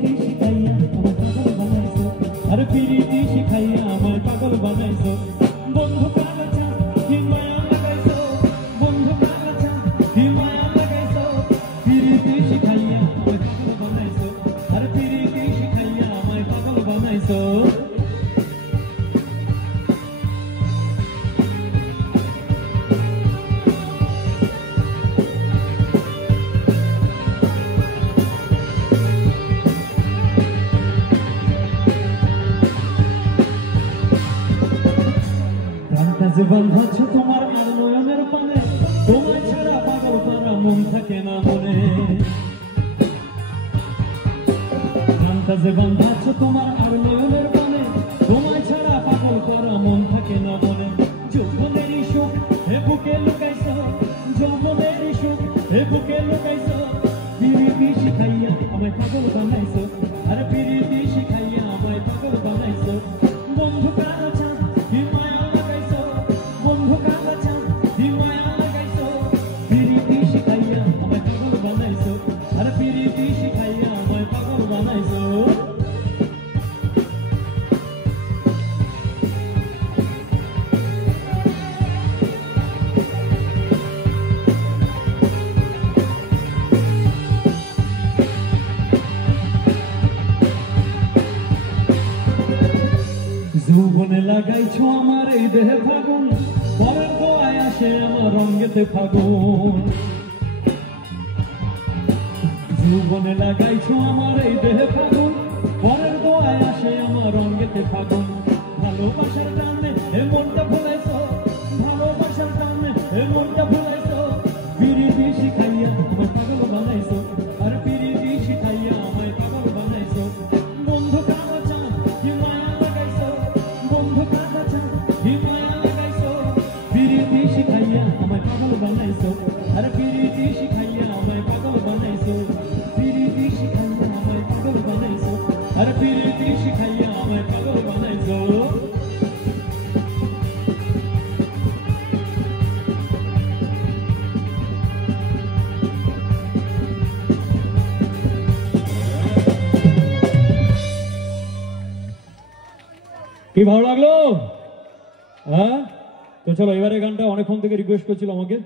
পিরিতি শিখাইয়া আমায় পাগল বানাইছো, আরে পিরিতি শিখাইয়া আমায় পাগল বানাইছো। বন্ধু কালাচা কি মায়া লাগাইছো, বন্ধু কালাচা কি মায়া লাগাইছো, পিরিতি শিখাইয়া আমায় পাগল বানাইছো, আরে পিরিতি শিখাইয়া আমায় পাগল বানাইছো। যে বাঁধাচ্ছ তোমার আর নয়নের পানে, তোমায় ছাড়া পাগল পারা মন থাকে না মনে। গানটা যে বাঁধাচ্ছ তোমার আর নয়নের পানে, তোমায় ছাড়া পাগল পারা মন থাকে না মনে। যৌবনেরই সুখ হে বুকে লুকাইছ, যৌবনেরই সুখ হে বুকে লুকাইছ, পিরিতি শিখাইয়া আমায় পাগল বানাইছ, আর পিরিতি শিখাইয়া আমায় পাগল বানাইছ। বন্ধু কালাচা কি মায়া লাগাইছো, বন্ধু কালাচা কি মায়া লাগাইছো, পিরিতি শিখাইয়া আমায় পাগল বানাইছো, আর পিরিতি শিখাইয়া আমায় পাগল বানাইছো। যৌবনে লাগাইছো আমার এই দেহে ফাগুন, পরের দোয়ায় আসে আমার রঙেতে ফাগুন। যৌবনে লাগাইছো আমার এই দেহে ফাগুন, পরের দোয়ায় আসে আমার রঙেতে ফাগুন। ভালোবাসার টানে এ মনটা ভুলাইছো, ভালোবাসার টানে এ মনটা ভুলাইছো, পিরিতি শিখাইয়া আমায় পাগল বানাইছো, আর পিরিতি শিখাইয়া আমায় পাগল বানাইছো। বন্ধু কালাচা কি মায়া লাগাইছো, বন্ধু কালাচা কি মায়া লাগাইছো, পিরিতি শিখাইয়া আমায় পাগল বানাইছো, আর পিরিতি শিখাইয়া আমায় পাগল বানাইছো, পিরিতি শিখাইয়া আমায় পাগল বানাইছো, আর পিরিতি শিখাইয়া আমায় পাগল বানাইছো। কি ভালো লাগলো? হ্যাঁ, তো চলো এবারে গানটা অনেকক্ষণ থেকে রিকোয়েস্ট করছিল আমাকে।